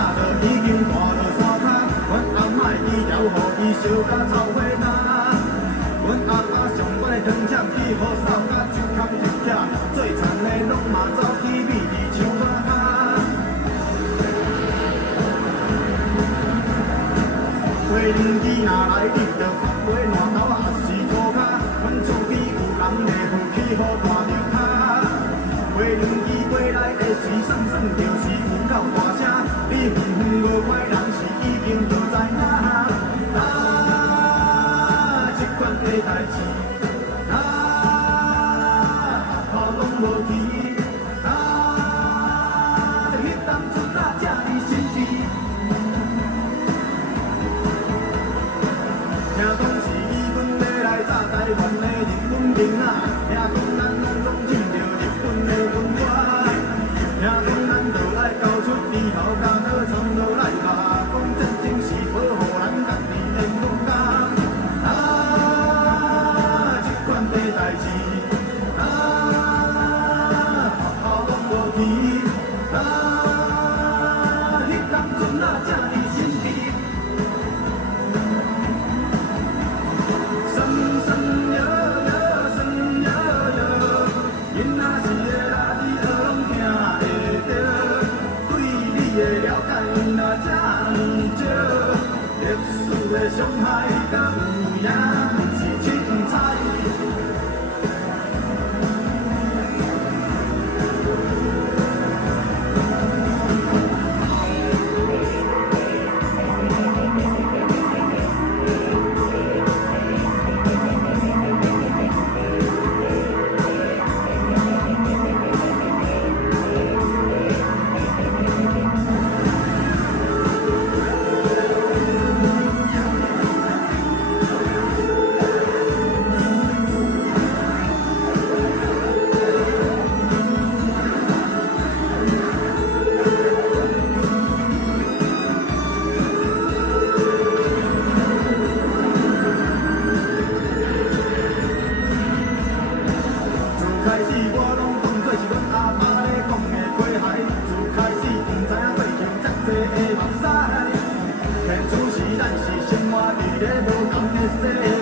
早就已经大落山骹，阮阿嬷伊条予伊烧甲臭火焦。阮阿爸上班的汤针去予扫甲一空一倚，最惨的拢嘛走去秘伫树仔骹。花轮机若来你着发花烂头也是涂骹，阮厝边有人的夫去予大着脚。花轮机过来的时，算算就是有够大声，你远远无怪人是已经就知影。这款的代志，学校拢无去，迄当初哪这呢神秘？听讲是日本要来炸台湾的日本兵仔，听讲咱拢总听着日本的文化，听讲咱就来交出猪头甲刀枪就来打，讲战争是保护咱家己的国家。这款的代志，学校拢无去，迄当阵哪这呢神秘？酸酸哟哟，酸哟哟，囡仔是的垃圾学拢听会着，对你的了解哪这呢少？历史的伤害甲有影，不是凊彩。开始我拢当作是阮阿爸咧讲的屁孩，自开始毋知影过去遮济的目屎，现此时咱是生活伫咧无同的世界。